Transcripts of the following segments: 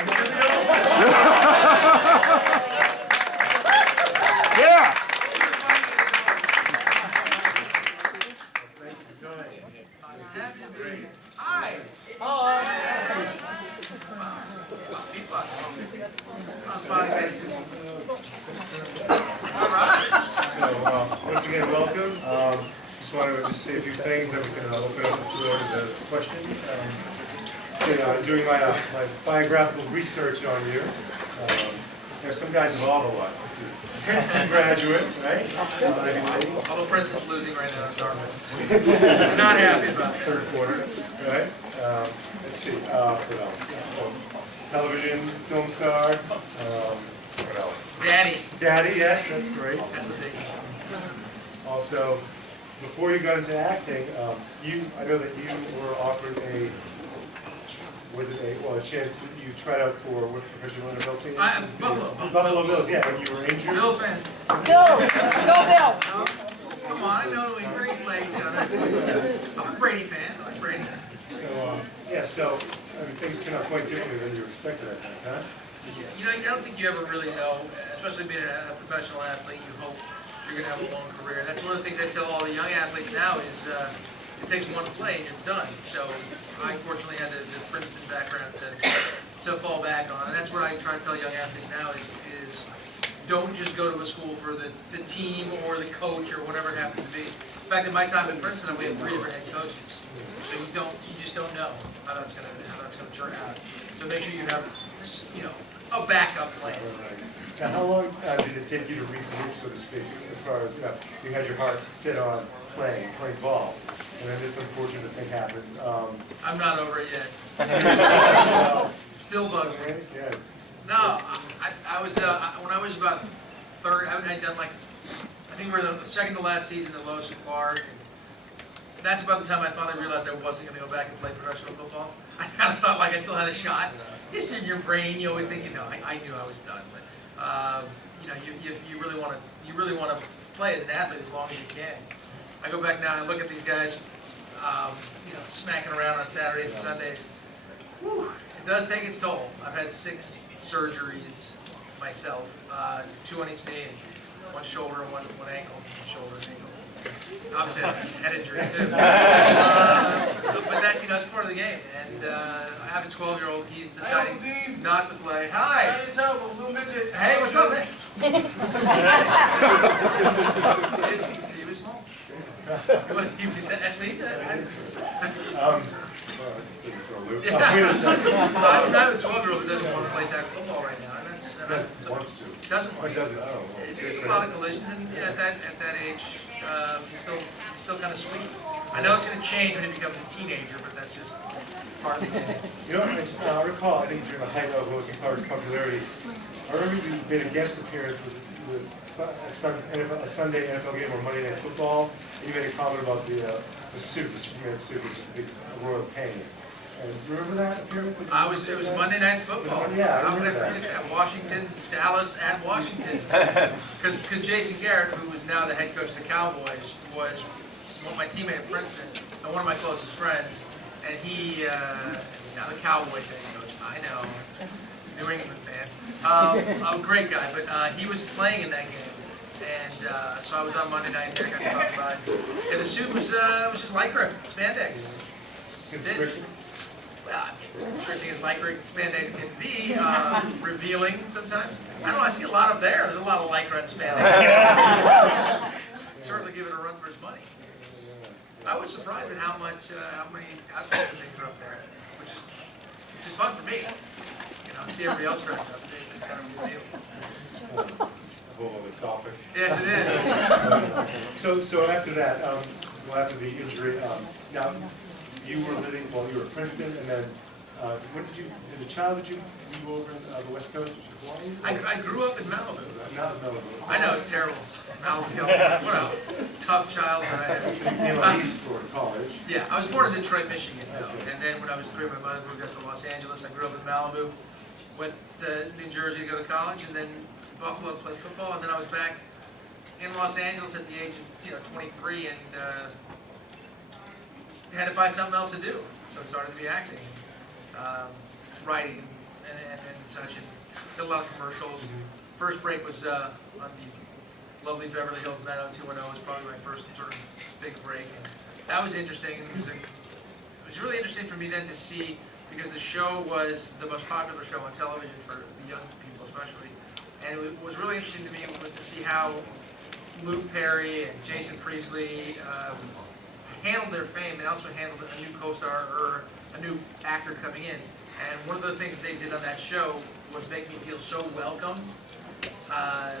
Yeah. Hi. Smiley faces. All right. So, once again, welcome. Just wanted to say a few things, then we can open up the floor to questions. Doing my biographical research on you, there's some guys of Ottawa. Princeton graduate, right? Although Princeton's losing right now in Dartmouth. I'm not happy about it. Third quarter, right? Let's see, what else? Television, film star. What else? Daddy. Daddy, yes, that's great. That's a big one. Also, before you got into acting, I know that you were offered a chance to, you tried out for what professional NFL team? Buffalo Bills, yeah, when you were injured. Bills fan. Bills! Go Bills! No? Come on, I know we play each other. I'm a Brady fan. I like Brady. So, things turned out quite differently than you expected, I think, huh? You know, I don't think you ever really know, especially being a professional athlete, you hope you're going to have a long career. That's one of the things I tell all the young athletes now is it takes one play and you're done. So I fortunately had the Princeton background to fall back on. And that's what I try to tell young athletes now is don't just go to a school for the team or the coach or whatever it happens to be. In fact, in my time at Princeton, we had 3 different head coaches. So you just don't know how that's going to turn out. So make sure you have, a backup plan. Now, how long did it take you to regroup, so to speak, as far as, you had your heart set on playing ball, and then this unfortunate thing happened. I'm not over it yet. Still bugs me. Yeah. No, I was, when I was about third, I had done like, I think we were the second to last season at Lois and Clark. That's about the time I finally realized I wasn't going to go back and play professional football. I kind of thought like I still had a shot. Just in your brain, you always think, I knew I was done. But you really want to play as an athlete as long as you can. I go back now and look at these guys, smacking around on Saturdays and Sundays. Whew, it does take its toll. I've had 6 surgeries myself, 2 on each knee, 1 shoulder, 1 ankle, shoulder and ankle. Obviously, I have some head injury too. But that, it's part of the game. And I have a 12-year-old. He's deciding not to play. Hi. Hey, what's up, man? He was small. That's what he said. So I have a 12-year-old who doesn't want to play tackle football right now, and Wants to. Doesn't want to. Doesn't. I don't know. There's a lot of collisions, and at that age, he's still kind of sweet. I know it's going to change when he becomes a teenager, but that's just part of the game. I recall, I think during the height of Lois and Clark's popularity, I remember you made a guest appearance with a Sunday NFL game or Monday Night Football, and you made a comment about the suit, the Superman suit, which is a big royal pain. And do you remember that appearance? It was Monday Night Football. Yeah, How could I forget that? Washington, Dallas at Washington. Because Jason Garrett, who is now the head coach of the Cowboys, was my teammate at Princeton and one of my closest friends. And he, now the Cowboys head coach, I know, New England fan. A great guy, but he was playing in that game. And so I was on Monday night there, got to talk about it. And the suit was just lycra, spandex. Constricting? Well, as constricting as lycra spandex can be, revealing sometimes. I don't know, I see a lot up there. There's a lot of lycra and spandex. Certainly give it a run for its money. I was surprised at how many outfits things are up there, which is fun for me. See everybody else dressed up. It's kind of a deal. Whole other topic. Yes, it is. So after that, after the injury, now you were at Princeton, and then when did you, as a child, did you move over to the West Coast? Did you Hawaii? I grew up in Malibu. Not in Malibu. I know, it's terrible. Malibu, what a tough childhood I had. So you came out east for college. Yeah, I was born in Detroit, Michigan, though. And then when I was 3, my mother moved up to Los Angeles. I grew up in Malibu, went to New Jersey to go to college, and then Buffalo to play football, and then I was back in Los Angeles at the age of 23, and had to find something else to do. So I started to be acting, writing, and such, and did a lot of commercials. First break was on the lovely Beverly Hills 90210 was probably my first sort of big break. And that was interesting. It was really interesting for me then to see, because the show was the most popular show on television for the young people especially. And it was really interesting to me was to see how Luke Perry and Jason Priestley handled their fame and also handled a new co-star or a new actor coming in. And one of the things that they did on that show was make me feel so welcome. And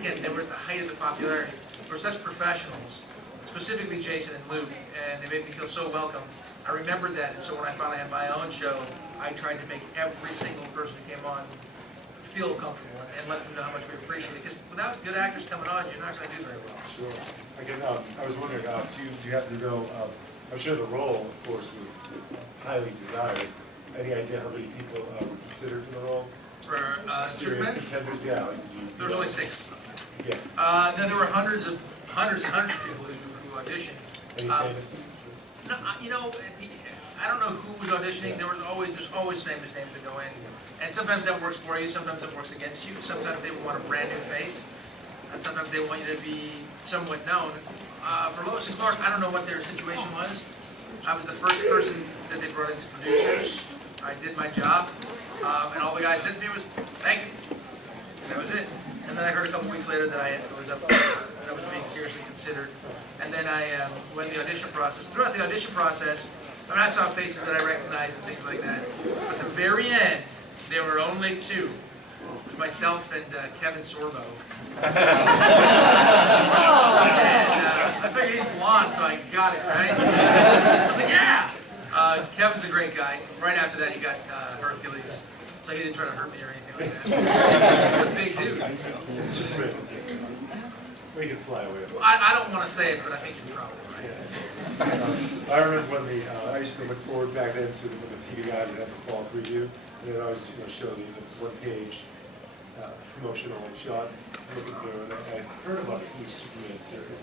again, they were at the height of the popularity. They were such professionals, specifically Jason and Luke, and they made me feel so welcome. I remembered that, and so when I finally had my own show, I tried to make every single person who came on feel comfortable and let them know how much we appreciate it. Because without good actors coming on, you're not going to do very well. Sure. Again, I was wondering, do you happen to know, I'm sure the role, of course, was highly desired. Any idea how many people were considered for the role? For Serious Superman, contenders, yeah. Like, there was only 6. Yeah. Then there were hundreds and hundreds of people who auditioned. Any famous? No, you know, I don't know who was auditioning. There's always famous names that go in, and sometimes that works for you. Sometimes it works against you. Sometimes they want a brand new face, and sometimes they want you to be somewhat known. For Lois and Clark, I don't know what their situation was. I was the first person that they brought into producers. I did my job, and all the guy said to me was, "Thank you." And that was it. And then I heard a couple weeks later that I was being seriously considered. And then I went the audition process. Throughout the audition process, I mean, I saw faces that I recognized and things like that. But at the very end, there were only 2. It was myself and Kevin Sorbo. And I figured he's blonde, so I got it, right? I was like, yeah! Kevin's a great guy. Right after that, he got Hercules. So he didn't try to hurt me or anything like that. He's a big dude. It's just written. Or you can fly away. I don't want to say it, but I think he's probably right. I remember when I used to look forward back then to when the TV guide would have the fall preview, and they'd always show the one-page promotional shot looking through, and I heard about this new Superman series.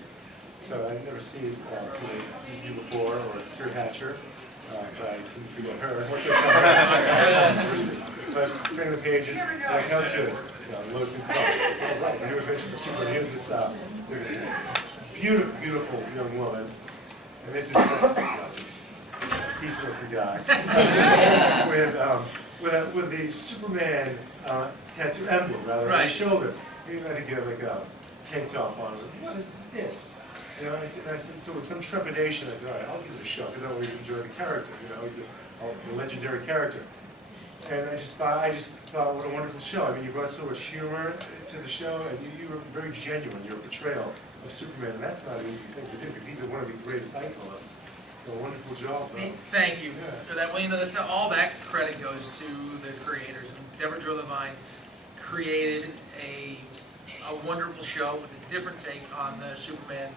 So I'd never seen you before, or Ter Hatcher, but I didn't forget her. What's this? But turning the pages, and I come to Lois and Clark. It's all right. The New Adventures of Superman. Here's this beautiful, beautiful young woman, and this is this decent-looking guy with the Superman tattoo emblem, rather, on his shoulder. I think you have like a tank top on. What is this? And I said, so with some trepidation, I said, all right, I'll give it a shot, because I always enjoy the character. He's a legendary character. And I just thought, what a wonderful show. I mean, you brought so much humor to the show, and you were very genuine. Your portrayal of Superman, and that's not an easy thing to do, because he's one of the greatest icons. So a wonderful job. Thank you for that. Well, all that credit goes to the creators. Deborah Jo Levine created a wonderful show with a different take on the Superman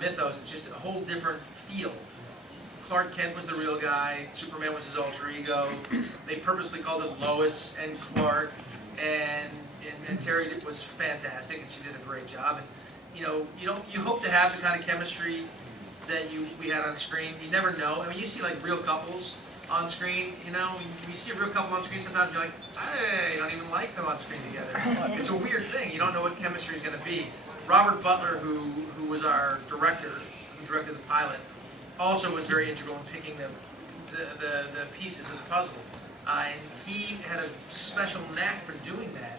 mythos. It's just a whole different feel. Clark Kent was the real guy, Superman was his alter ego. They purposely called it Lois and Clark, and Terry was fantastic, and she did a great job. And you hope to have the kind of chemistry that we had on screen. You never know. I mean, you see like real couples on screen. When you see a real couple on screen, sometimes you're like, I don't even like them on screen together. It's a weird thing. You don't know what chemistry is going to be. Robert Butler, who was our director, who directed the pilot, also was very integral in picking the pieces of the puzzle. And he had a special knack for doing that.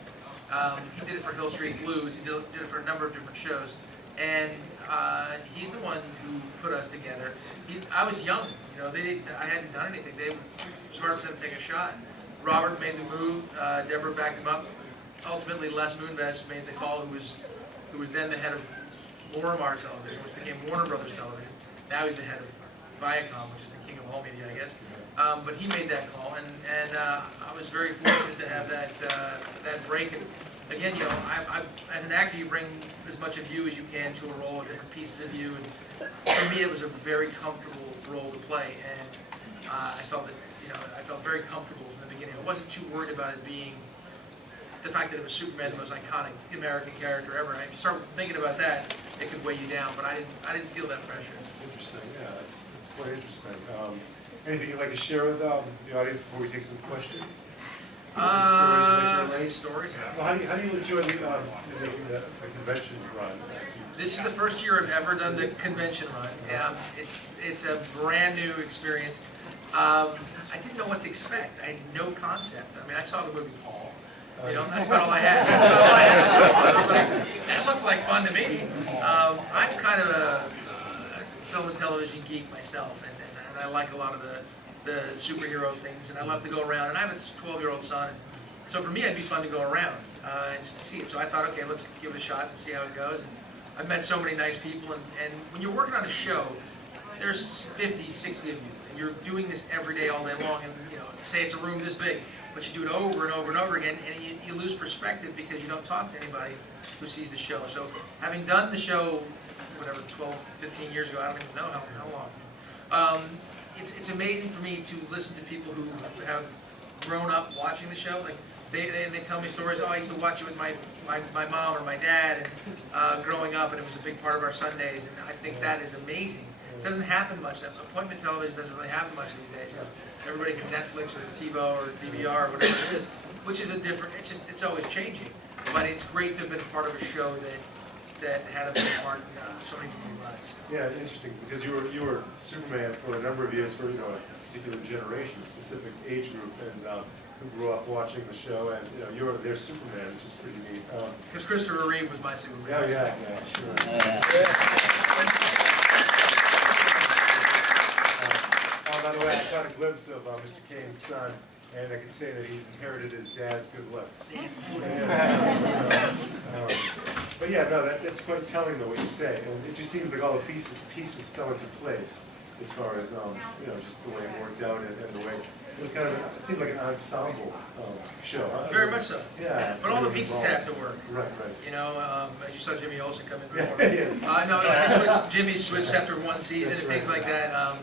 He did it for Hill Street Blues. He did it for a number of different shows. And he's the one who put us together. I was young. I hadn't done anything. They were smart for them to take a shot. Robert made the move. Deborah backed him up. Ultimately, Les Moonves made the call, who was then the head of Lorimar Television, which became Warner Brothers Television. Now he's the head of Viacom, which is the king of all media, I guess. But he made that call, and I was very fortunate to have that break. And again, as an actor, you bring as much of you as you can to a role, different pieces of you. And for me, it was a very comfortable role to play, and I felt very comfortable from the beginning. I wasn't too worried about it being the fact that it was Superman, the most iconic American character ever. And if you start thinking about that, it could weigh you down. But I didn't feel that pressure. Interesting, yeah, that's quite interesting. Anything you'd like to share with the audience before we take some questions? Any stories? Well, how do you enjoy making the convention run? This is the first year I've ever done the convention run. It's a brand new experience. I didn't know what to expect. I had no concept. I mean, I saw the movie Paul. You know, that's about all I had. That's about all I had. I was like, that looks like fun to me. I'm kind of a film and television geek myself, and I like a lot of the superhero things, and I love to go around. And I have a 12-year-old son, so for me, it'd be fun to go around and just see it. So I thought, okay, let's give it a shot and see how it goes. And I've met so many nice people, and when you're working on a show, there's 50, 60 of you, and you're doing this every day, all day long, and you know, say it's a room this big, but you do it over and over and over again, and you lose perspective because you don't talk to anybody who sees the show. So having done the show, whatever, 12, 15 years ago, I don't even know how long, it's amazing for me to listen to people who have grown up watching the show. Like they tell me stories. Oh, I used to watch it with my mom or my dad, and growing up, and it was a big part of our Sundays. And I think that is amazing. It doesn't happen much. Appointment television doesn't really happen much these days because everybody can Netflix or TiVo or DVR or whatever it is, which is a different. It's always changing. But it's great to have been part of a show that had a big part in so many people's lives. Yeah, it's interesting because you were Superman for a number of years for a particular generation, a specific age group, and who grew up watching the show, and you're their Superman, which is pretty neat. Because Christopher Reeve was my Superman. Yeah, sure. By the way, I caught a glimpse of Mr. Cain's son, and I can say that he's inherited his dad's good looks. But yeah, no, that's quite telling though what you say, and it just seems like all the pieces fell into place as far as just the way it worked out and the way it was kind of it seemed like an ensemble show. Very much so. Yeah. But all the pieces have to work. Right. You know, as you saw Jimmy Olsen come in before. Yes. No, Jimmy switched after one season and things like that.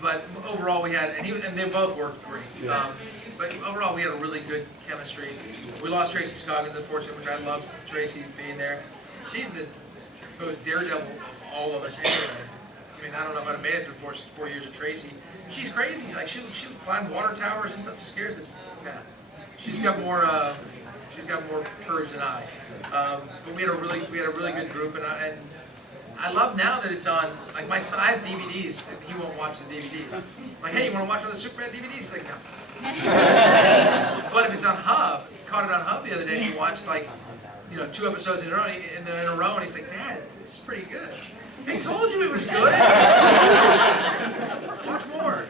But overall, we had, and they both worked great. Yeah. But overall, we had a really good chemistry. We lost Tracy Scoggins, unfortunately, which I love Tracy being there. She's the most daredevil of all of us anyway. I mean, I don't know if I'd have made it through 4 years of Tracy. She's crazy. Like she would climb water towers and stuff. Scares the She's got more courage than I. But we had a really good group, and I love now that it's on. Like my son, I have DVDs. And he won't watch the DVDs. I'm like, hey, you want to watch one of the Superman DVDs? He's like, no. But if it's on Hub, he caught it on Hub the other day. He watched like 2 episodes in a row, and he's like, Dad, this is pretty good. I told you it was good. Watch more.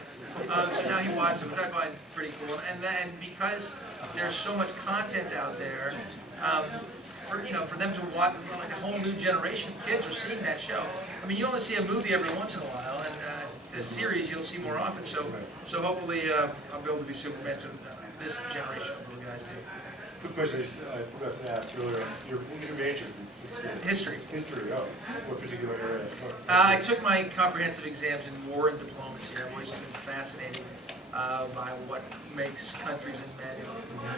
So now he watches it, which I find pretty cool. And because there's so much content out there, for them to watch, like a whole new generation of kids are seeing that show. I mean, you only see a movie every once in a while, and the series you'll see more often. So hopefully I'll be able to be Superman to this generation of little guys too. Quick question, I forgot to ask earlier. Your major? History. History. Oh, what particular area? I took my comprehensive exams in war and diplomacy. I've always been fascinated by what makes countries and men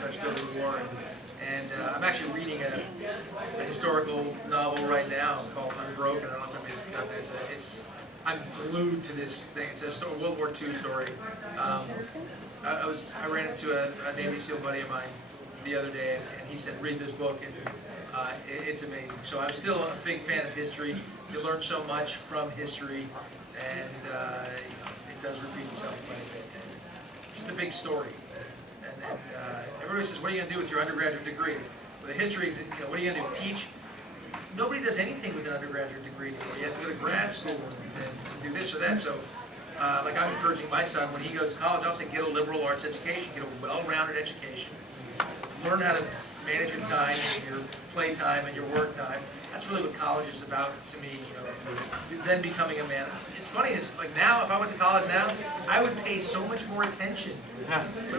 such go to war. And I'm actually reading a historical novel right now called Unbroken. I don't know if anybody's I'm glued to this thing. It's a World War II story. I ran into a Navy SEAL buddy of mine the other day, and he said, read this book, and it's amazing. So I'm still a big fan of history. You learn so much from history, and it does repeat itself quite a bit. And it's just a big story. And everybody says, what are you going to do with your undergraduate degree? Well, the history is, what are you going to do, teach? Nobody does anything with an undergraduate degree anymore. You have to go to grad school and do this or that. So, like I'm encouraging my son, when he goes to college, I'll say get a liberal arts education, get a well-rounded education. Learn how to manage your time, your play time, and your work time. That's really what college is about to me, then becoming a man. It's funny, like now, if I went to college now, I would pay so much more attention.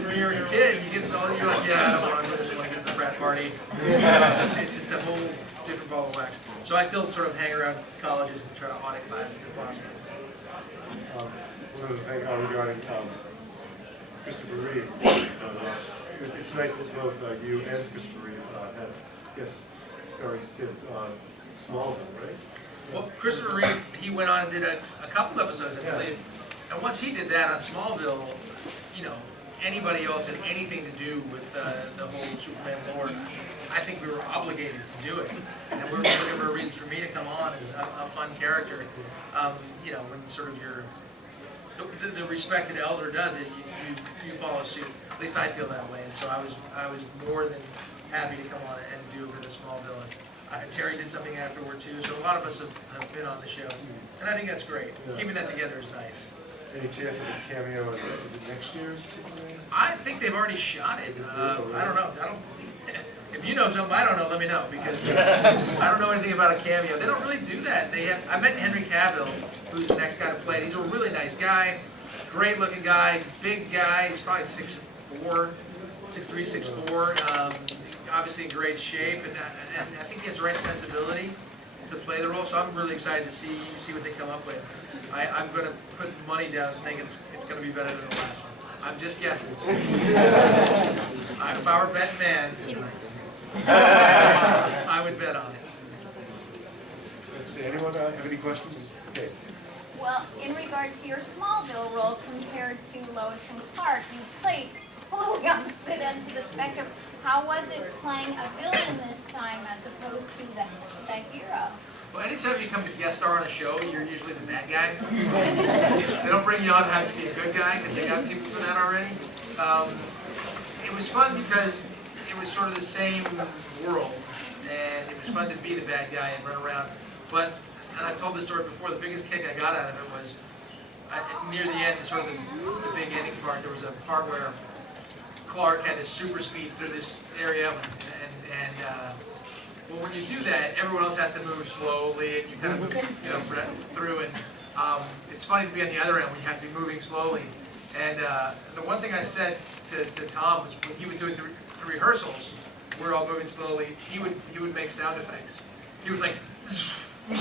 When you're a kid, you're like, yeah, I don't want to go to this, I want to get to the frat party. It's just a whole different ball of wax. So I still sort of hang around colleges and try to audit classes if possible. One other thing regarding Christopher Reeve. It's nice that both you and Christopher Reeve had guest starring stints on Smallville, right? So, well, Christopher Reeve, he went on and did a couple episodes, I believe. And once he did that on Smallville, you know, anybody else had anything to do with the whole Superman lore, I think we were obligated to do it. And we were looking for a reason for me to come on as a fun character. You know, when sort of the respected elder does it, you follow suit. At least I feel that way. And so I was more than happy to come on and do a bit of Smallville. And Terry did something afterward too. So a lot of us have been on the show, and I think that's great. Keeping that together is nice. Any chance of a cameo? Is it next year's Superman? I think they've already shot it. I don't know. If you know something I don't know, let me know, because I don't know anything about a cameo. They don't really do that. I met Henry Cavill, who's the next guy to play it. He's a really nice guy, great looking guy, big guy. He's probably 6'4", 6'3", 6'4". Obviously in great shape, and I think he has the right sensibility to play the role. So I'm really excited to see what they come up with. I'm going to put money down thinking it's going to be better than the last one. I'm just guessing. If I were a bet man, I would bet on it. Let's see, anyone have any questions? Okay. Well, in regard to your Smallville role compared to Lois and Clark, you played totally opposite ends of the spectrum. How was it playing a villain this time as opposed to the hero? Well, anytime you come to guest star on a show, you're usually the bad guy. They don't bring you on to have to be a good guy, because they got people for that already. It was fun because it was sort of the same world, and it was fun to be the bad guy and run around. But, and I've told this story before, the biggest kick I got out of it was near the end, sort of the big ending part. There was a part where Clark had his super speed through this area, and well, when you do that, everyone else has to move slowly, and you kind of move, through. And it's funny to be on the other end when you have to be moving slowly. And the one thing I said to Tom was when he was doing the rehearsals, we're all moving slowly. He would make sound effects. He was like, I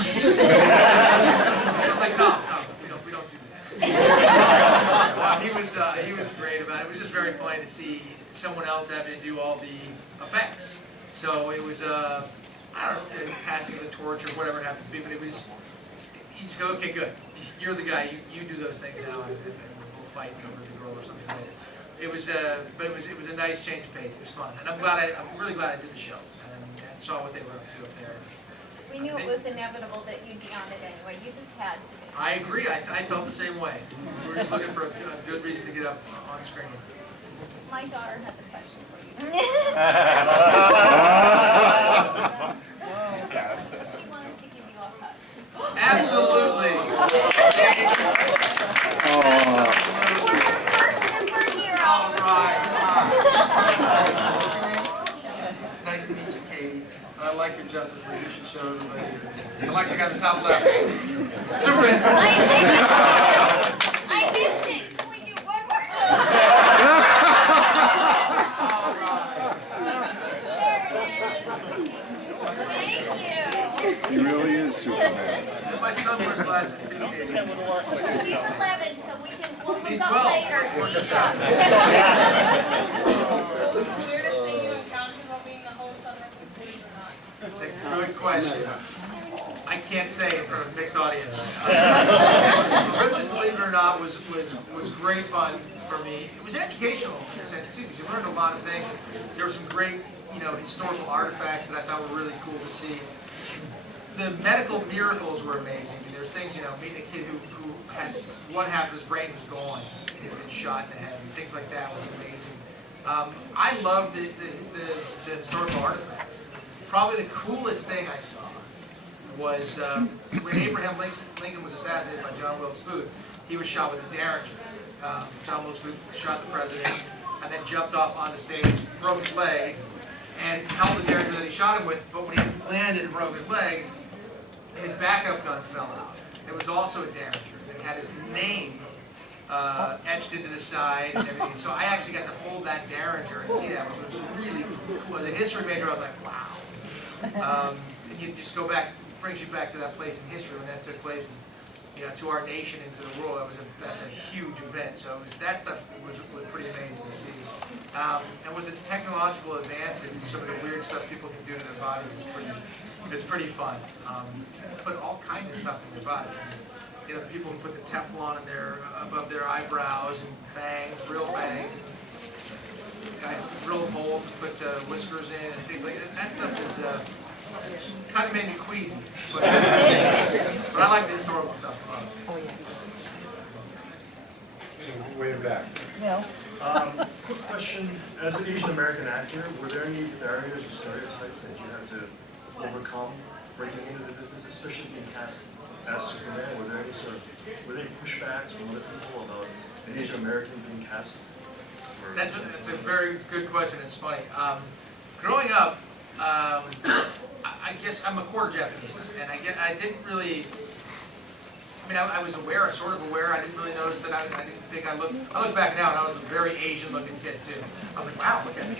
was like, Tom, we don't do that. He was great about it. It was just very funny to see someone else having to do all the effects. So it was, I don't know, passing the torch or whatever it happens to be, but it was, you just go, okay, good. You're the guy, you do those things now, and we'll fight over the girl or something like that. It was, but it was a nice change of pace. It was fun, and I'm really glad I did the show and saw what they were up to up there. We knew it was inevitable that you'd be on it anyway. You just had to be. I agree. I felt the same way. We were just looking for a good reason to get up on screen. My daughter has a question for you. She wanted to give you a hug. Absolutely. We're her first superhero. All right. Nice to meet you, Katie. I like your Justice League. You should show everybody. I like the guy on the top left. Superman. I missed it. Can we do one more? All right. There it is. Thank you. He really is Superman. And my son wears glasses too, Katie. She's 11, so we'll hook He's up 12. later. Let's work See this ya. out. What was the weirdest thing you encountered while being the host on Believe It or Not? It's a good question. I can't say in front of a mixed audience. Ripley's Believe It or Not was great fun for me. It was educational in a sense too, because you learned a lot of things. There were some great, historical artifacts that I thought were really cool to see. The medical miracles were amazing. I mean, there's things, meeting a kid who had one half of his brain was gone, and had been shot in the head, and things like that was amazing. I loved the historical artifacts. Probably the coolest thing I saw was when Abraham Lincoln was assassinated by John Wilkes Booth. He was shot with a Derringer. John Wilkes Booth shot the president, and then jumped off onto stage, broke his leg, and held the Derringer that he shot him with. But when he landed and broke his leg, his backup gun fell out. It was also a Derringer. It had his name etched into the side and everything. So I actually got to hold that Derringer and see that, which was really cool. As a history major, I was like, wow. And you just go back, it brings you back to that place in history when that took place, and to our nation, into the world. That's a huge event. So that stuff was pretty amazing to see. And with the technological advances, some of the weird stuff people can do to their bodies is pretty fun. Put all kinds of stuff in their bodies. you know, people who put the Teflon in their, above their eyebrows and fangs, real fangs. Guy drilled holes and put whiskers in and things like that. That stuff is kind of made me queasy. But I like the historical stuff. So, way back. No. Quick question, as an Asian American actor, were there any barriers or stereotypes that you had to overcome breaking into the business, especially being cast as Superman? Were there any pushbacks from other people about an Asian American being cast? That's a very good question. It's funny. Growing up, I guess I'm a quarter Japanese, and I didn't really. I mean, I was aware, sort of aware. I didn't really notice that. I didn't think I looked. I look back now, and I was a very Asian-looking kid too. I was like, wow, look at me.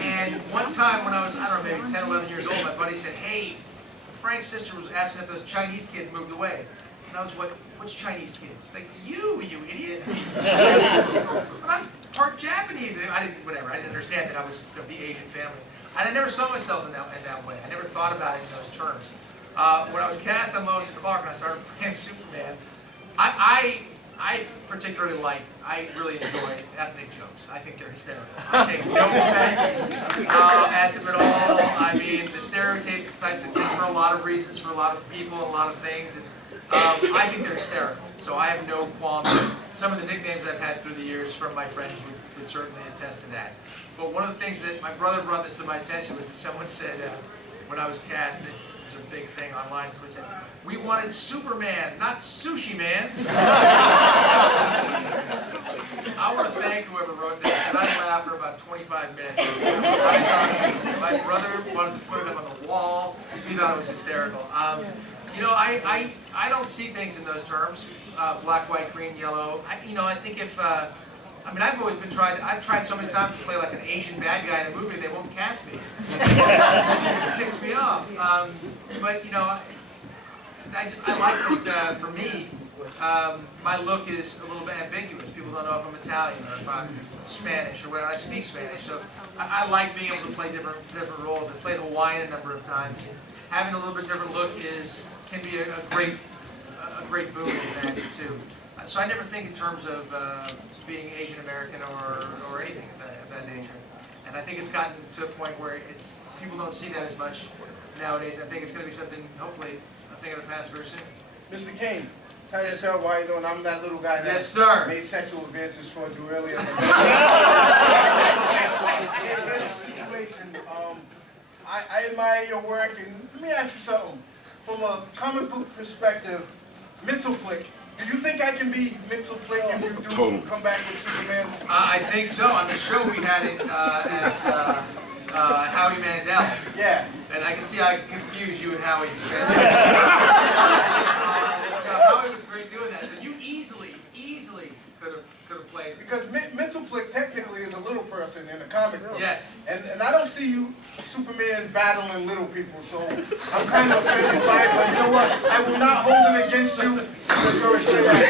And one time when I was, I don't know, maybe 10, 11 years old, my buddy said, "Hey, Frank's sister was asking if those Chinese kids moved away." And I was, which Chinese kids? She's like, you idiot. But I'm part Japanese. And I didn't understand that I was of the Asian family. And I never saw myself in that way. I never thought about it in those terms. When I was cast on Lois and Clark and I started playing Superman, I particularly I really enjoy ethnic jokes. I think they're hysterical. I take no offense at them at all. I mean, the stereotypes exist for a lot of reasons, for a lot of people, and a lot of things. And I think they're hysterical. So I have no qualms. Some of the nicknames I've had through the years from my friends would certainly attest to that. But one of the things that my brother brought this to my attention was that someone said when I was cast, it was a big thing online, someone said, "We wanted Superman, not Sushi Man." I want to thank whoever wrote that, because I laughed for about 25 minutes. My brother wanted to put it up on the wall. He thought it was hysterical. You know, I don't see things in those terms, black, white, green, yellow. I think if, I mean, I've tried so many times to play like an Asian bad guy in a movie, they won't cast me. It ticks me off. But, you know, I like that, for me, my look is a little bit ambiguous. People don't know if I'm Italian or if I'm Spanish or whether I speak Spanish. So I like being able to play different roles. I played Hawaiian a number of times. Having a little bit different look can be a great boon as an actor too. So I never think in terms of being Asian American or anything of that nature. And I think it's gotten to a point where people don't see that as much nowadays. I think it's going to be something, hopefully, a thing of the past very soon. Mr. Cain, can you tell why you doing? I'm that little guy that Yes, sir. made sexual advances towards you earlier. Here's the situation. I admire your work, and let me ask you something. From a comic book perspective, mental flick. Do you think I can be mental flick if you do come back with Superman? I think so. On the show we had it as Howie Mandel. Yeah. And I can see I confused you and Howie. Howie was great doing that. So you easily could have played. Because mental flick technically is a little person in a comic book. Yes. And I don't see you, Superman, battling little people, so I'm kind of offended by it, but you know what? I will not hold it against you because you're a straight actor.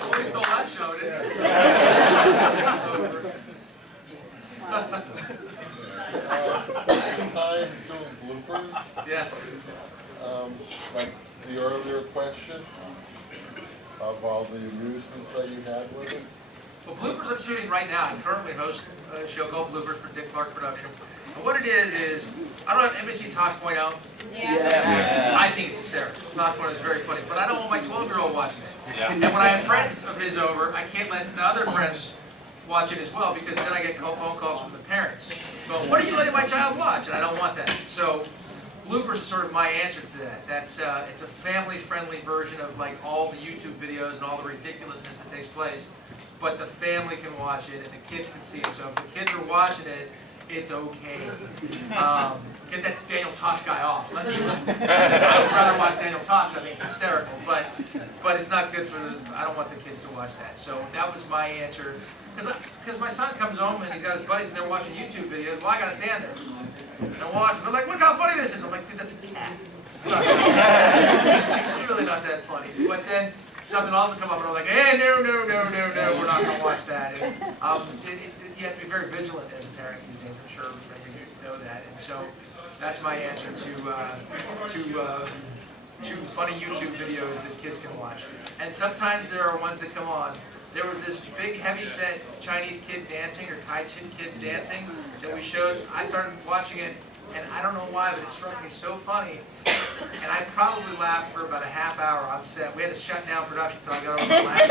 Well, we stole that show, didn't Time doing bloopers, Yes. like the earlier question of all the amusements that you had with it. Well, Bloopers I'm shooting right now. I currently host a show called Bloopers for Dick Clark Productions. And what it is I don't know if anybody seen Tosh Point Out? Yeah. I think it's hysterical. Tosh Point is very funny, but I don't want my 12-year-old watching it. And when I have friends of his over, I can't let the other friends watch it as well, because then I get phone calls from the parents. Well, what are you letting my child watch? And I don't want that. So Bloopers is sort of my answer to that. It's a family-friendly version of like all the YouTube videos and all the ridiculousness that takes place, but the family can watch it and the kids can see it. So if the kids are watching it, it's okay. Get that Daniel Tosh guy off. I would rather watch Daniel Tosh. I think it's hysterical, but it's not good for I don't want the kids to watch that. So that was my answer. Because my son comes home and he's got his buddies and they're watching YouTube videos. Well, I gotta stand there and watch. They're like, look how funny this is. I'm like, dude, that's a cat. It's not it's really not that funny. But then something else will come up and I'm like, hey, no, we're not gonna watch that. And, you have to be very vigilant as a parent these days. I'm sure many of you know that. And so that's my answer to funny YouTube videos that kids can watch. And sometimes there are ones that come on. There was this big, heavy-set Chinese kid dancing, or Tai-Chin kid dancing, that we showed. I started watching it, and I don't know why, but it struck me so funny. And I probably laughed for about a half hour on set. We had to shut down production until I got over the laugh.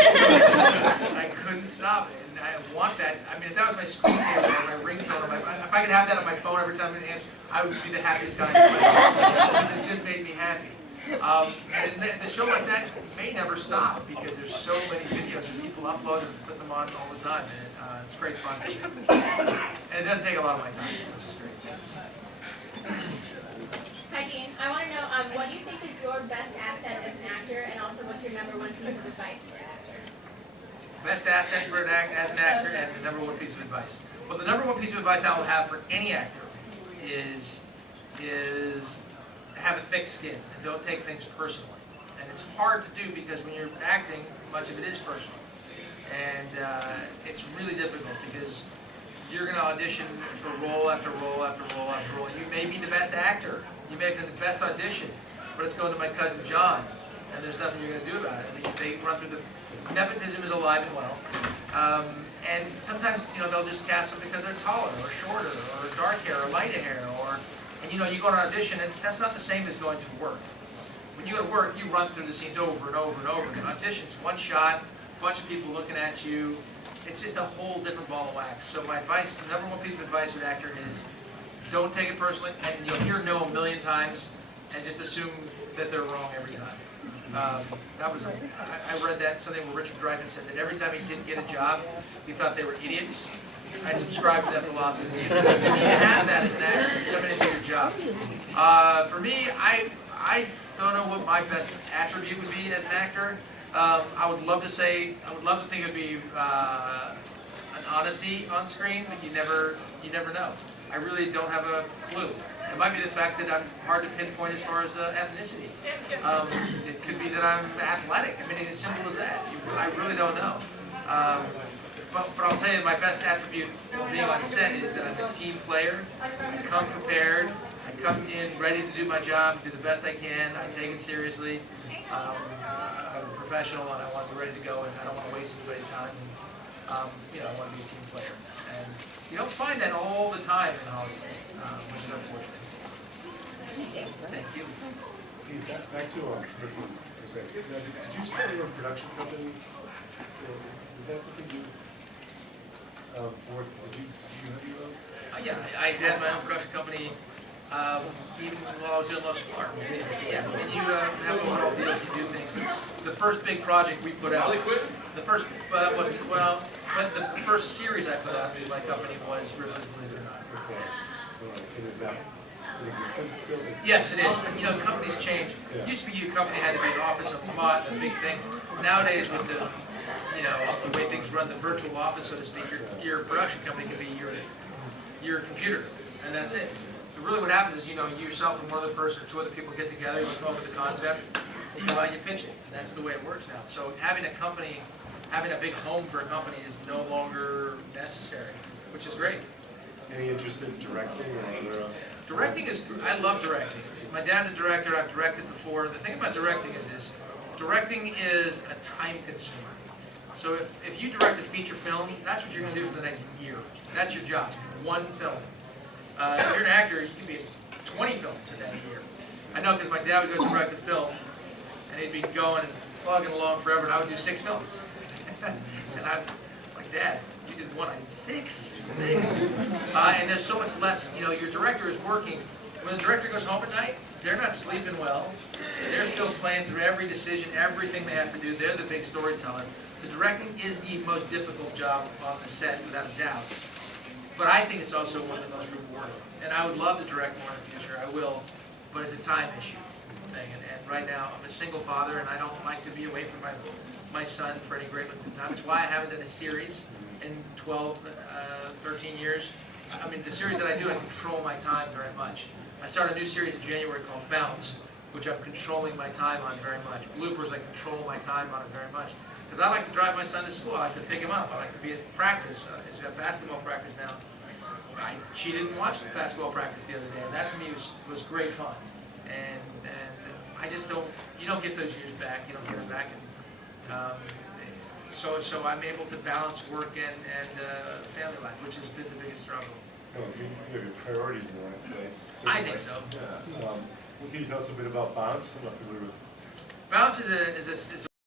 And I couldn't stop it. And I want that. I mean, if that was my screensaver or my ringtone, or if I could have that on my phone every time I answer, I would be the happiest guy in the world. Because it just made me happy. And the show like that may never stop because there's so many videos that people upload and put them on all the time, and it's great fun. And it doesn't take a lot of my time, which is great too. Hi, Cain. I want to know what do you think is your best asset as an actor, and also what's your #1 piece of advice for an actor? Best asset for as an actor and the #1 piece of advice. Well, the #1 piece of advice I will have for any actor is have a thick skin and don't take things personally. And it's hard to do because when you're acting, much of it is personal. And it's really difficult because you're going to audition for role after role after role after role. You may be the best actor. You may have done the best audition. But it's going to my cousin John, and there's nothing you're going to do about it. I mean, they run through the nepotism is alive and well. And sometimes, they'll just cast them because they're taller or shorter or dark hair or light hair and you go on an audition, and that's not the same as going to work. When you go to work, you run through the scenes over and over and over. In auditions, one shot, a bunch of people looking at you. It's just a whole different ball of wax. So my advice, the #1 piece of advice for an actor is don't take it personally, and you'll hear no a million times, and just assume that they're wrong every time. I read that something where Richard Dreyfuss said that every time he didn't get a job, he thought they were idiots. I subscribe to that philosophy. You need to have that as an actor. You're coming into your job. For me, I don't know what my best attribute would be as an actor. I would love to think it would be an honesty on screen, but you never know. I really don't have a clue. It might be the fact that I'm hard to pinpoint as far as ethnicity. It could be that I'm athletic. I mean, it's as simple as that. I really don't know. But I'll tell you, my best attribute of being on set is that I'm a team player. I come prepared. I come in ready to do my job, do the best I can. I take it seriously. I'm a professional, and I want to be ready to go, and I don't want to waste anybody's time. I want to be a team player. And you don't find that all the time in Hollywood, which is unfortunate. Thank you. Back to Ricky for a second. Now, did you start your own production company? Is that something you or did you have your own? Yeah, I had my own production company even while I was doing Low School. Yeah, I mean, you have overall deals, you do things. The first big project we put out, the first series I put out with my company was Rivers, Believe It or Not. Okay. All right. And is that in existence still? Yes, it is. But companies change. Yeah. Used to be your company had to be an office, a lot, a big thing. Nowadays, with the way things run, the virtual office, so to speak, your production company can be your computer, and that's it. So really, what happens is you yourself and one other person or two other people get together, you come up with the concept, you go out and you pitch it, and that's the way it works now. So having a company, having a big home for a company is no longer necessary, which is great. Any interest in directing or other? Directing is, I love directing. My dad's a director, I've directed before. The thing about directing is this, directing is a time consumer. So if you direct a feature film, that's what you're going to do for the next year. That's your job, one film. If you're an actor, you can be in 20 films in that year. I know because my dad would go direct a film, and he'd be going and plugging along forever, and I would do 6 films. And I'm like, Dad, you did 1, I did 6. And there's so much less, your director is working. When the director goes home at night, they're not sleeping well. They're still playing through every decision, everything they have to do. They're the big storyteller. So directing is the most difficult job on the set, without a doubt. But I think it's also one of the most rewarding. And I would love to direct more in the future. I will, but it's a time issue. And right now, I'm a single father, and I don't like to be away from my son for any great length of time. It's why I haven't done a series in 12, 13 years. I mean, the series that I do, I control my time very much. I start a new series in January called Bounce, which I'm controlling my time on very much. Bloopers, I control my time on it very much. Because I like to drive my son to school, I like to pick him up, I like to be at practice. He's got basketball practice now. She didn't watch basketball practice the other day, and that to me was great fun. And I just don't, you don't get those years back, you don't get them back. So I'm able to balance work and family life, which has been the biggest struggle. No, you have your priorities in the right place. I think so. Yeah. Can you tell us a bit about Bounce? I'm not familiar with. Bounce is